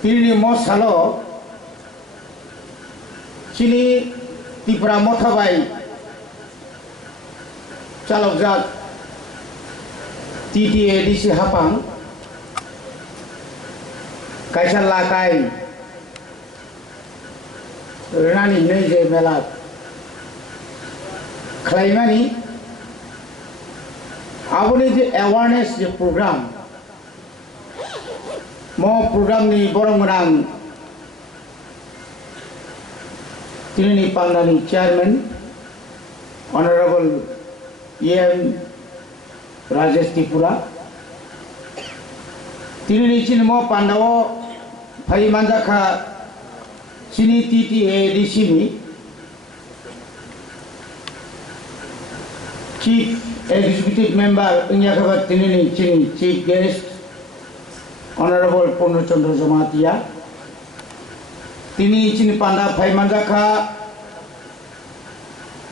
তিনি মশালো চিনি ত্রিপুরা মথাবাই চালকজাত TTADC হাপাং কাইসা লাকাই রানি नै যে মেলা খালাইমানি आबोनि जे अवेयरनेस जे प्रोग्राम मो प्रोग्राम नि बरंगरां तिनि पांडानि chairman honourable EM Rajesh Tripura तिनि चिन मो पांडाव फाइ मानजाखा चिनि TTADC नि Chief Executive Member Inyakhaba Tinini Chini Chief Guest Honorable Pono Chandra Jamatia Tini Chini Panda Phai Manjaka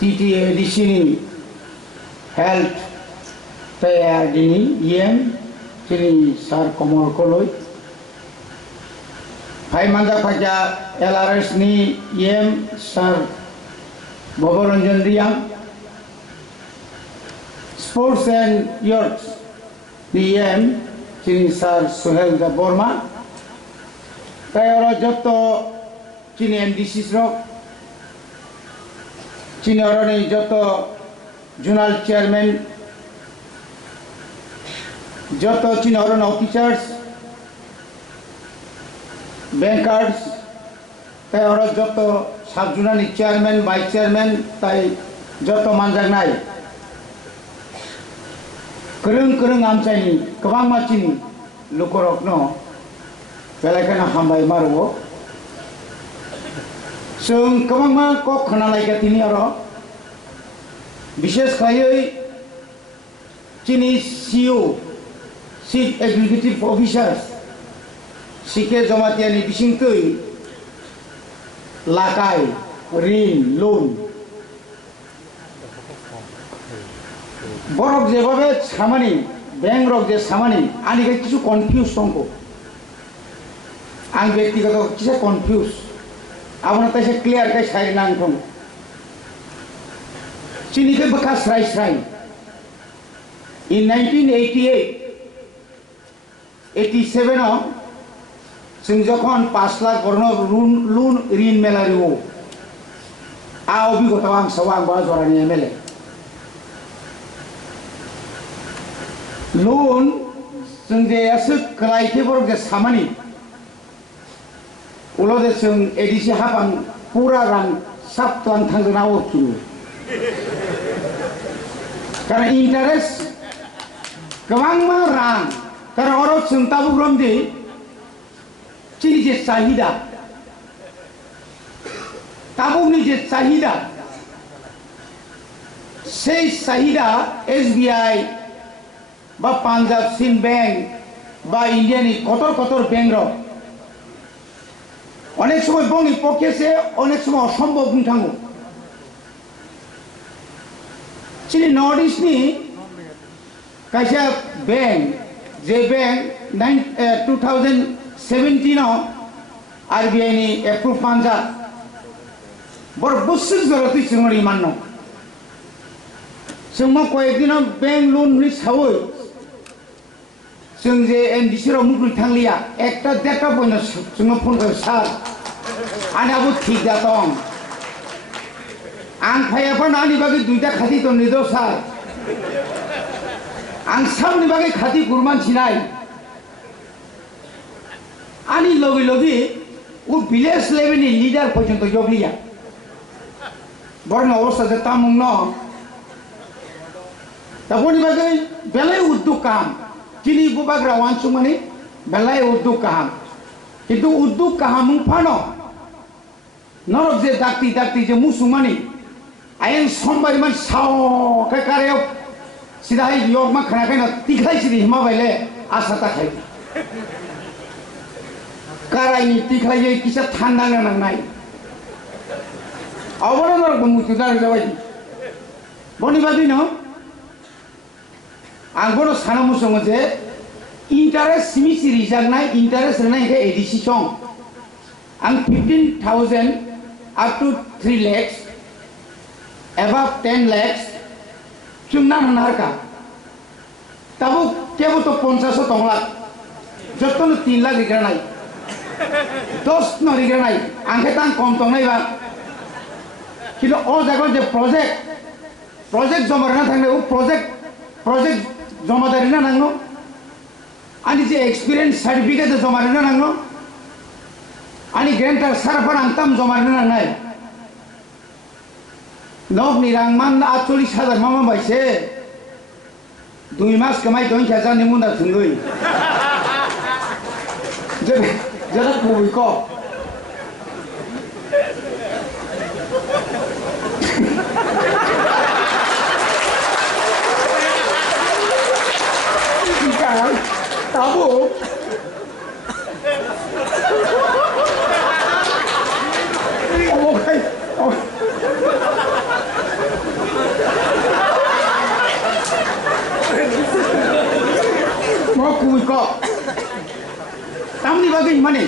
TTADC ni Health Taya Dini EM Chini Sar Komor Koloi Phai Manjaka ja LRS ni EM Sar Boboranjan Riyang Sports and Yachts, DM, Chini Sir Suhel Borma, Tayoro Joto, Chini MDC Rock, Chini Oroni Joto, Journal Chairman, Joto Chini Oron Officers, Bankers, Tayoro Joto, Sub-Journal Chairman, Vice Chairman, Tai Joto Manjangnai. Kereng amcani kebang macini lukorokno belakana hambai marwo sung kebang ma kok khana laika tini aro bishes khayoi chini CEO Chief Executive Officers sike jamatiani bisingtoi lakai rin loan borok jebabe samani bank rok je samani ani ke kichu confuse tongko ang byaktigoto kisa confuse abona taise clear kai sai nang thong chini ke bakas rai in 1988 87 o sing jokhon 5 lakh borno loan rin melariwo a obigota ang sawang ba jorani MLA loan जोंजे असुक कलाइथे बरक जे सामानि उलोदे जों ADC हाबां पूरा रां साप्तान थांजना ओकिनु कारण interest गोबां मा रां कारण अरब जों ताबुग्रम दि चिनि जे चाहिदा ताबुगनि जे चाहिदा সেই चाहिदा SBI বা পাঞ্জাব সিন ব্যাংক বা ইন্ডিয়ানি কতর ব্যাংক র অনেক সময় বঙ্গি পকেছে অনেক সময় অসম্ভব থাঙ্গো চিনি নর্থ ইস্ট নি কাইসা ব্যাংক যে bank 2017 RBI ni approve Punjab বড় বসুক জরতি চিংড়ি মান্ন जोंमा कयेकदिन बैंक लोन नि सावै जों जे MDC राव मुगुर थांलिया एकटा देरटा बयनो जोंनो फन कर सार आनाबो ठीक दा दं आं फायाफा नानि बागै दुइटा खाथि तो निदो सार आं सामनि बागै खाथि गुरमान छिनाय आनि लगे उ विलेज लेवल नि लीडर पर्यन्त योगलिया बरन अवस्था जे तामुं न तबोनी बागै बेलाय उद्योग काम चिनि बुबाग्रा वानसु माने बेलाय उद्योग काम किन्तु उद्योग काम फानो नरक जे दाक्ति जे मुसु माने आयन समबाय मान साव के कारेव सिदाय योग मा खाना खाना तिखाय सिरि हिमा बायले आसा ताखाय कारायनि तिखाय किसा थान्दा नांनाय अबरा नरक मुसु दार जाबाय बनि बागै न आंबोनो साना मुसुङो जे interest simisi rijangnaय interest होनाय के एडिसि सं आं 15,000 up to 3 lakhs above 10 lakhs चुंना नहारका तबु केबो तो 50 तंग लाख जतन 3 लाख रिगनाय 10 न रिगनाय आंखे तां कम तंगनाय बा किलो ओ जागो जे प्रोजेक्ट जमा रना थांनो प्रोजेक्ट जमा दारिना नांगो आणि जे एक्सपीरियन्स सर्टिफिकेट जमा रना नांगो आणि ग्रेंटर सारफार आंताम जमा रना नांनाय नक निरांमान 48,000 मामा बायसे 2 मास कमाय 2,000 नि मुना थुंगै जरा कोई को tabu mau kui kok tamni bagai mana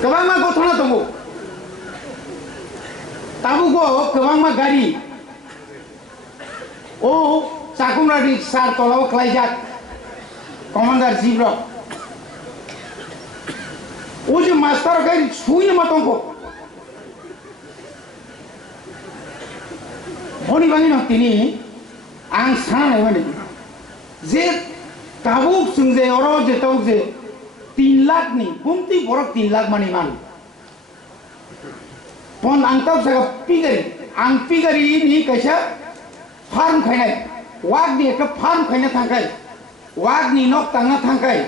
kebang mah kau thona tunggu tabu kau kebang mah gari oh Sakumradi sar tolaw Klaijak Commander Zibro Uji master kai suinya matongko Boni bangi no tini ang sana mani je tabuk sungje oro je tabuk je 3 lakh ni bumti borok 3 lakh mani man pon angkap saga pigari ni kaisa farm khainai वाग नि एक farm खायना थांखाय वाग नि नक थांना थांखाय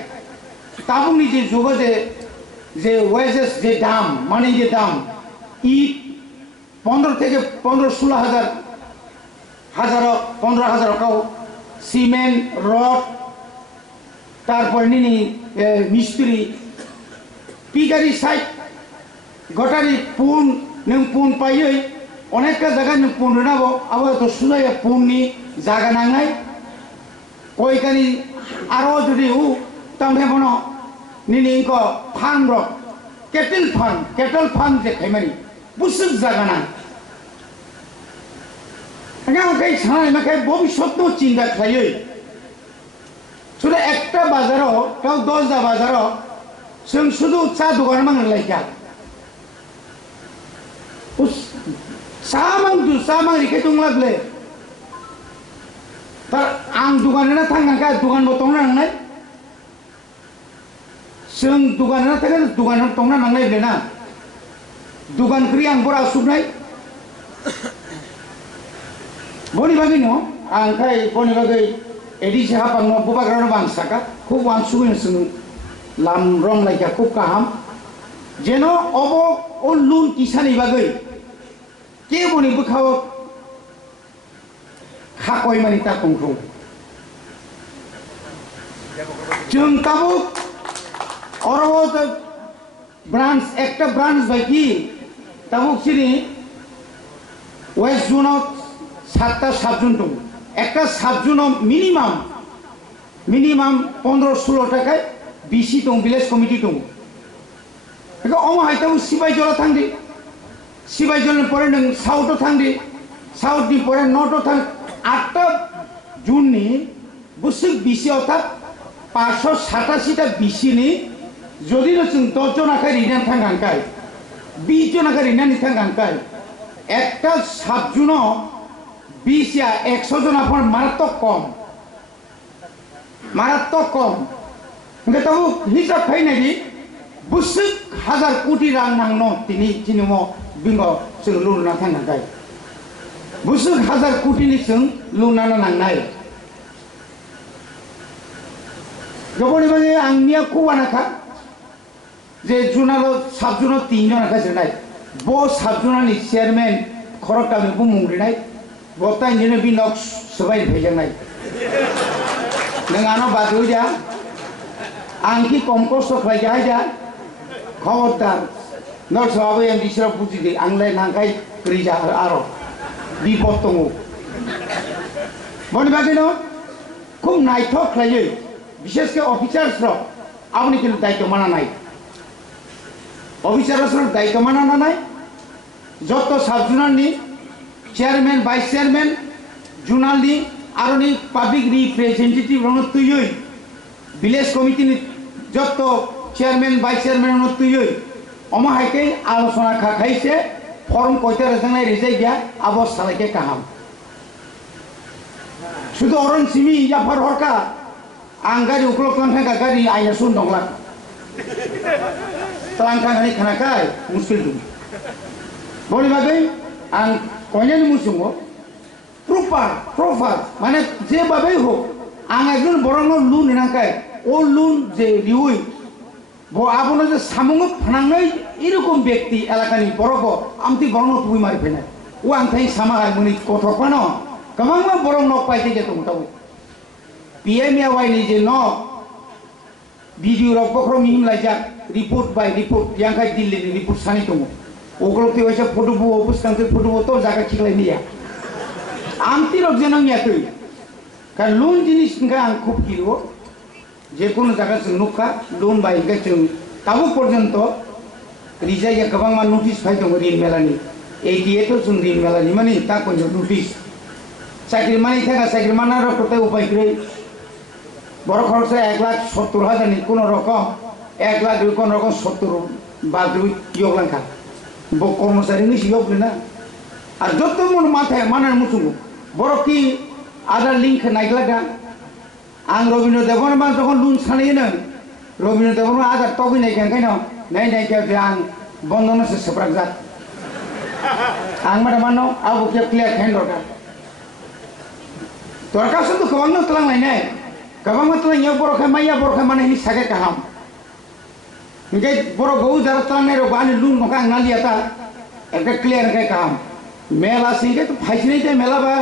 ताबुंनि जे जुगो जे wages जे दाम माने जे दाम इ 15 থেকে 15-16 হাজার কাও সিমেন্ট রড তারপর নিনি মিস্ত্রি পিগারি সাইট গটারি পুন नों पुन पायै अनेकटा जायगा नों पुन रोनाबो आबो तो सुनाय पुननि जागा नांनाय कयकानि आरो जुदि उ तामहे बनो निनि को फार्म रो केटल फार्म जे खायमानि बुसुक जागा ना आंगा कई सानाय माखाय भबिष्यत नो चिन्ता खायै सुदा एकटा बाजाराव गाव 10 दा बाजाराव जों सुदु चा दखान मांग लायका उस सामang रिखे दंलागले tar ang duganana thangna ka dugan bo tongna nangnai seung duganana thanga dugan tongna nangnai blena dugan kri ang bora subnai boni bagi no ang kai boni bagi edi sa hapang no bubagrano bangsaka khub wan subin sung lam rom laika khub kaham jeno obo o lun kisani bagai ke boni bukhaw खाकय मानि ताकंखौ जों ताबो अरबो branch एकटा branch बायदि ताबो सिनि waste जोनाव 7टा साब zone दं एकटा साब जोनाव मिनिमाम 15-16 टाका बिसि दं विलेज कमिटि दं बेखौ अमा हायताव सिबायजला थांदि सिबायजलनि परे नों साउथआव थांदि साउथनि परे नर्थआव थां 8टा जुननि बुसुक बिसि अर्थात 587टा बिसिनि যদি जों 10 জনাকে রিনাन थांगांखाय 20 জনাকে রিনাनि थांगांखाय একটা সাব জুনো 20 या 100 জনাफोर मारात्मक कम ओंखाय ताबो हिसाब खायनायनि बुसुक 1000 कोटी रां नांनो तिनिमो बिंगो जों लुना थांगांखाय बुसुक 1000 कोटिनि जों लुना नांनाय गोबोनि बागे आंनिया खवानाखा जे जुनाल साब जुनो 3 जनाखा जोनाय बो साब जुनानि चेयारमैन खरकामि बुमुंग्रिनाय गताय जिनो बिनक सबाय फैजानाय नों आनो बादो जा आंखि कम खस्थ खालाय जा खबरदार नर सबाबो एमडिसिरा बुजिदे आंलाय नांखाय ग्रिजा आरो बिपद दङ बनि बागे न খুব নাইথক খাইয়ে বিশেষ করে অফিসার্সরা আপনি কিন্তু দায়িত্ব মানা নাই অফিসার্সরা দায়িত্ব মানা না নাই যত সাব জোনালনি চেয়ারম্যান ভাইস চেয়ারম্যান জোনালনি আর পাবলিক রিপ্রেজেন্টেটিভ তুই ভিলেজ কমিটি যত চেয়ারম্যান ভাইস চেয়ারম্যান তুই অমাহাইকে আলোচনা খাইছে ফর্ম কয়টা রেজানাই রেজাই গিয়া আবস সালাইকে কাহাম শুধু অরণ সিমি জাফার হরকা आं गारि उखलक लांखा गारि आइना सुन दंला लांखा गारि खानाखाय मुस्किल दं बनि बागै आं कयनानि मुसुङो प्रपार माने जे बाबै हो आं एकजन बरंनो लुन हिनांखाय ओ लुन जे रिउइ ब आबनो जे सामुङो फानांनाय एरकम व्यक्ति एलाकानि बरको आमति बरंनो तुइ मारि फैनाय ओ आं थाइ सामागाय मुनि गथ'फानो गोबां बरंनो पाइते जे दंताव PMAY ni je no video rok pokro mihim laijak report by report yang kai Delhi ni report sani tomo oglo te waisa photo bu opus kanti photo bu to jaga khiklai ni ya amti rok jenang ya tui kan loan jinis nga ang khub kiro je kono jaga jeng nukha loan by ga jeng tabu porjonto rijai ya gabang ma notice phai tomo rin melani 88 to jeng rin melani mani ta ko notice চাকরি মানি থাকা চাকরি মানার করতে উপায় করে বড় খরচে 1,70,000 নি কোন রকম 1 লাখ কোন রকম 70 বা 2 ইয়োগ লাখা কর্মচারী নি ইয়োগ না আর যত মন মাথায় মানার মুছু বড় কি আধার লিংক নাইগলাগা আং রবীন্দ্র দেবন মা যখন লুন ছানিয়ে না রবীন্দ্র দেবন আধার তবে নাই কেন কেন নাই কে আং বন্ধন সে সেপারাক যা আং মানে মানো আবু কে ক্লিয়ার খাইন দরকার দরকার শুধু গোবাংনো তলাংলাই নাই গোবাংনো তলাং বড় মাইয়া বড় মানে হি সাগে কাহাম ইনকে বড় গৌ যারা তলাংনাই র বানি লুন নকা নালিয়াতা একটা ক্লিয়ার কে কাহাম মেলা সিকে তো ফাইছিনাই তে মেলা বা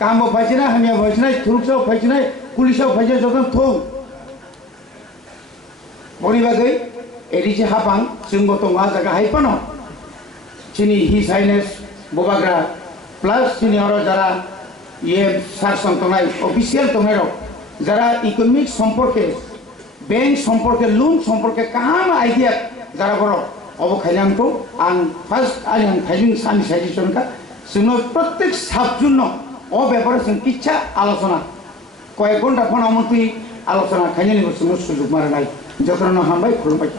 কাহাম ফাইছিনা হামিয়া ফাইছিনাই থুরুকসাও ফাইছিনাই পুলিশাও ফাইছিনাই যতন থৌ বড়িবাগৈ এরি যে হাপাং जोंबो दङ जागा हाइपानो चिनि हिज हाइनेस बबाग्रा प्लास चिनि आरो যারা ये शासन तंगनाय अफिसियल तंगनाय যারা इकोनॉमिक सम्पर्के बैंक सम्पर्के लोन सम्पर्के काहाम आइडिया যারা बड़ अबखायनांगौ आं फार्स्ट आं थाइजिं सानि साजेशनका जोंनो प्रत्येक साबजुन अ ব্যাপারে जों इच्छा आलोचना कয়েক ঘন্টা ফোন আমতি आलोचना खायनायनि जोंनो सुजुग मारनाय जतन हामबाय खुलुमबाय।